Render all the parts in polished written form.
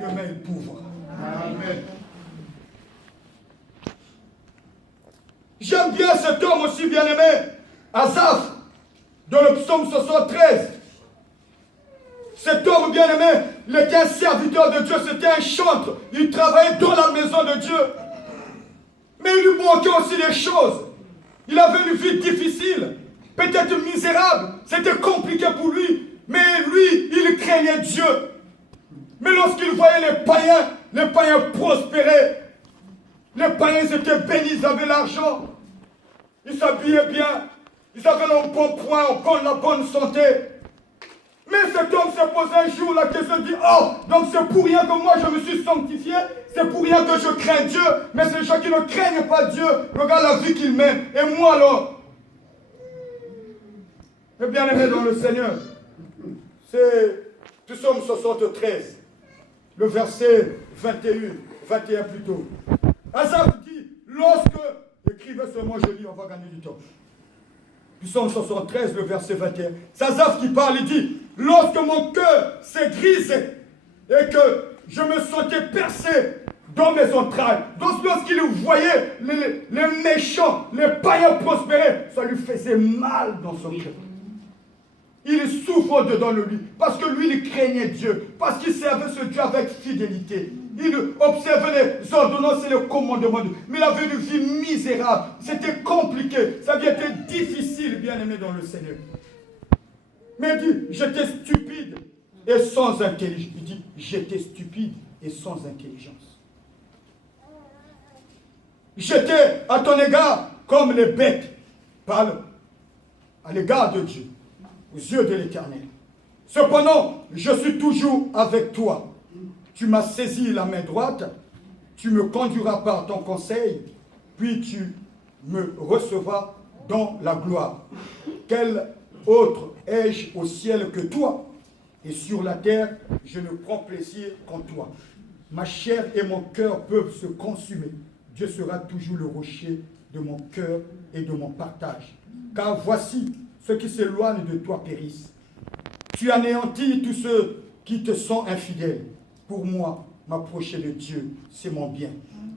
Demain, il pourvoira. Amen. J'aime bien cet homme aussi bien-aimé, Asaph, dans le psaume 73. Cet homme bien-aimé, il était un serviteur de Dieu, c'était un chantre. Il travaillait dans la maison de Dieu. Mais il lui manquait aussi des choses. Il avait une vie difficile, peut-être misérable. C'était compliqué pour lui. Mais lui, il craignait Dieu. Mais lorsqu'il voyait les païens prospérer, les païens étaient bénis, ils avaient l'argent. Ils s'habillaient bien. Ils avaient le bon point, la bonne santé. Mais cet homme s'est posé un jour la question, dit, oh, donc c'est pour rien que moi je me suis sanctifié, c'est pour rien que je crains Dieu, mais ces gens qui ne craignent pas Dieu, regarde la vie qu'ils mènent. Et moi alors, mes bien-aimés dans le Seigneur, c'est Psaume 73, le verset 21 plutôt. Asaph dit, lorsque, écrivez seulement, je lis, on va gagner du temps. Psaume 73, le verset 21. C'est Asaph qui parle, il dit, lorsque mon cœur s'est grisé et que je me sentais percé dans mes entrailles, donc lorsqu'il voyait les méchants, les païens prospérer, ça lui faisait mal dans son cœur. Il souffre dedans de lui, parce que lui, il craignait Dieu, parce qu'il servait ce Dieu avec fidélité. Il observait les ordonnances et les commandements. Mais il avait une vie misérable. C'était compliqué. Sa vie était difficile, bien aimé dans le Seigneur. Mais il dit, j'étais stupide et sans intelligence. Il dit, j'étais stupide et sans intelligence. J'étais à ton égard comme les bêtes. Parle à l'égard de Dieu, aux yeux de l'Éternel. Cependant, je suis toujours avec toi. Tu m'as saisi la main droite, tu me conduiras par ton conseil, puis tu me recevras dans la gloire. Quel autre ai-je au ciel que toi? Et sur la terre, je ne prends plaisir qu'en toi. Ma chair et mon cœur peuvent se consumer. Dieu sera toujours le rocher de mon cœur et de mon partage. Car voici, ceux qui s'éloignent de toi périssent. Tu anéantis tous ceux qui te sont infidèles. Pour moi, m'approcher de Dieu, c'est mon bien.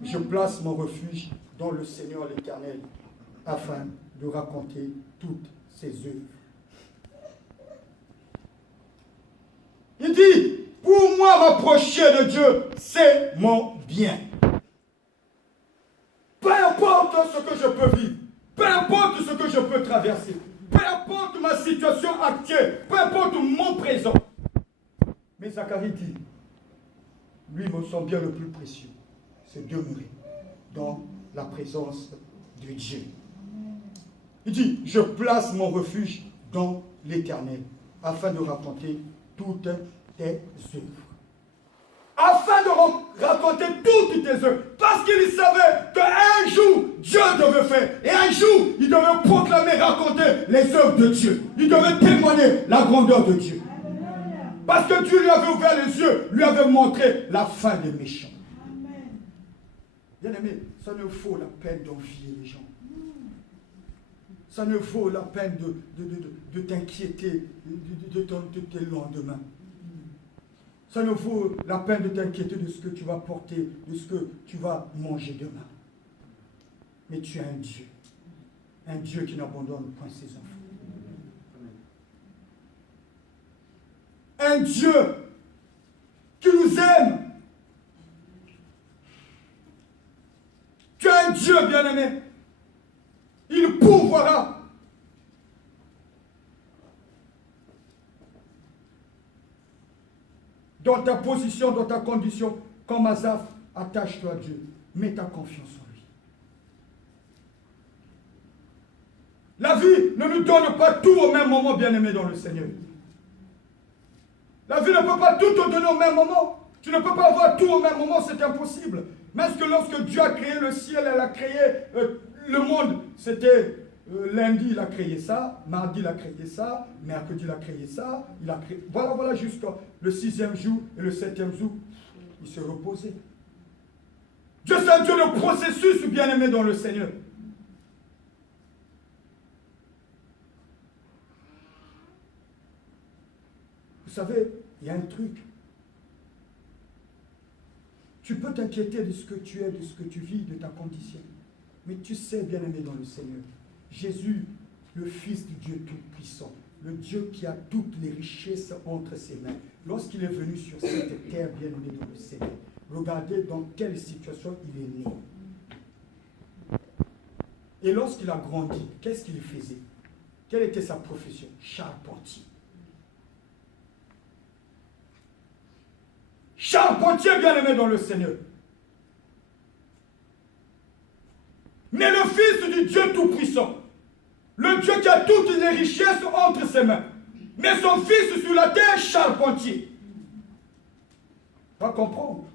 Je place mon refuge dans le Seigneur l'Éternel, afin de raconter toutes ses œuvres. Il dit, pour moi, m'approcher de Dieu, c'est mon bien. Peu importe ce que je peux vivre, peu importe ce que je peux traverser, peu importe ma situation actuelle, peu importe mon présent. Mais Zacharie dit, lui me semble bien le plus précieux, c'est demeurer dans la présence de Dieu. Il dit, je place mon refuge dans l'Éternel, afin de raconter toutes tes œuvres. Afin de raconter toutes tes œuvres, parce qu'il savait qu'un jour, Dieu devait faire, et un jour, il devait proclamer, raconter les œuvres de Dieu. Il devait témoigner la grandeur de Dieu. Parce que Dieu lui avait ouvert les yeux, lui avait montré la fin des méchants. Bien aimé, ça ne vaut la peine d'envier les gens. Ça ne vaut la peine de t'inquiéter de tes lendemains. Ça ne vaut la peine de t'inquiéter de ce que tu vas porter, de ce que tu vas manger demain. Mais tu as un Dieu qui n'abandonne point ses enfants. Un Dieu qui nous aime. Tu as un Dieu bien-aimé. Il pourvoira. Dans ta position, dans ta condition, comme Asaph, attache-toi à Dieu. Mets ta confiance en lui. La vie ne nous donne pas tout au même moment, bien-aimé dans le Seigneur. La vie ne peut pas tout te donner au même moment. Tu ne peux pas avoir tout au même moment, c'est impossible. Mais est-ce que lorsque Dieu a créé le ciel, elle a créé le monde, c'était lundi, il a créé ça, mardi, il a créé ça, mercredi, il a créé ça, il a créé... Voilà, jusqu'au le 6e jour et le 7e jour, il se reposait. Dieu, c'est un Dieu de processus, bien-aimé dans le Seigneur. Vous savez, il y a un truc. Tu peux t'inquiéter de ce que tu es, de ce que tu vis, de ta condition. Mais tu sais, bien-aimé dans le Seigneur, Jésus, le Fils du Dieu Tout-Puissant, le Dieu qui a toutes les richesses entre ses mains, lorsqu'il est venu sur cette terre, bien-aimé dans le Seigneur, regardez dans quelle situation il est né. Et lorsqu'il a grandi, qu'est-ce qu'il faisait? Quelle était sa profession? Charpentier. Charpentier, bien-aimé dans le Seigneur. Mais le Fils du Dieu Tout-Puissant, le Dieu qui a toutes les richesses entre ses mains, mais son Fils sur la terre, charpentier. Pas comprendre.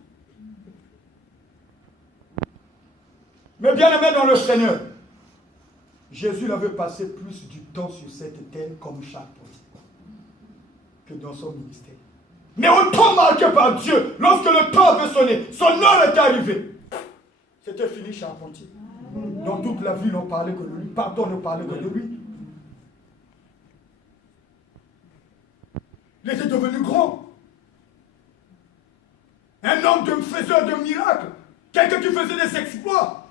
Mais bien-aimé dans le Seigneur, Jésus avait passé plus du temps sur cette terre comme charpentier que dans son ministère. Mais au temps marqué par Dieu, lorsque le temps avait sonné, son heure était arrivée. C'était fini, charpentier. Dans toute la ville, on parlait que de lui. Pardon, ne parlait que de lui. Il était devenu grand. Un homme de faiseur de miracles. Quelqu'un qui faisait des exploits.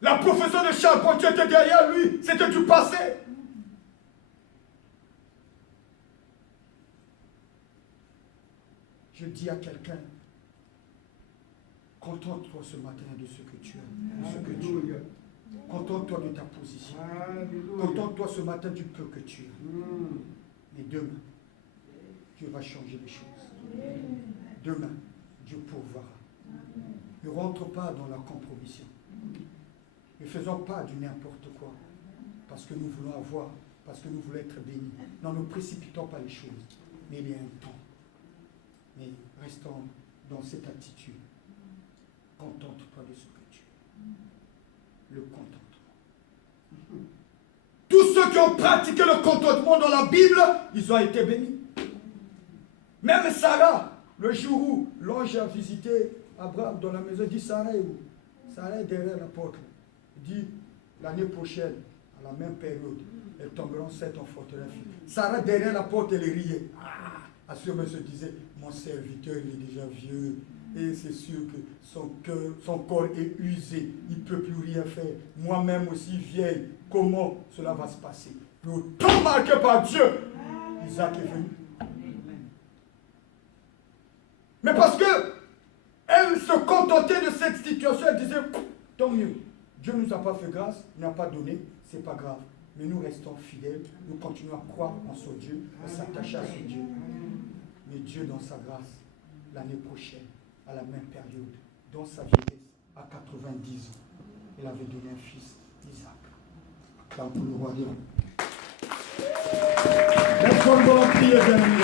La profession de charpentier était derrière lui. C'était du passé. Je dis à quelqu'un, contente-toi ce matin de ce que tu as, de ce que tu es. Contente-toi de ta position. Contente-toi ce matin du peu que tu as. Mais demain, Dieu va changer les choses. Demain, Dieu pourvoira. Ne rentre pas dans la compromission. Ne faisons pas du n'importe quoi. Parce que nous voulons avoir, parce que nous voulons être bénis. Non, ne précipitons pas les choses. Mais il y a un temps. Mais restons dans cette attitude. Contente-toi de ce que tu es. Le contentement. Tous ceux qui ont pratiqué le contentement dans la Bible, ils ont été bénis. Même Sarah, le jour où l'ange a visité Abraham dans la maison, il dit Sarah est où? Sarah est derrière la porte. Il dit l'année prochaine, à la même période, elle tombera enceinte, enfanterait un fils. Sarah derrière la porte, elle riait. À ce moment, se disait, mon serviteur, il est déjà vieux. Et c'est sûr que son corps est usé. Il ne peut plus rien faire. Moi-même aussi vieille. Comment cela va se passer? Le temps marqué par Dieu, Isaac est venu. Mais parce que elle se contentait de cette situation, elle disait, tant mieux. Dieu ne nous a pas fait grâce, il n'a pas donné, c'est pas grave. Mais nous restons fidèles, nous continuons à croire en ce Dieu, à s'attacher à ce Dieu. Mais Dieu, dans sa grâce, l'année prochaine, à la même période, dans sa vieillesse, à 90 ans, il avait donné un fils, Isaac. Car pour le roi des rois. Laisse-moi prier, bien amis.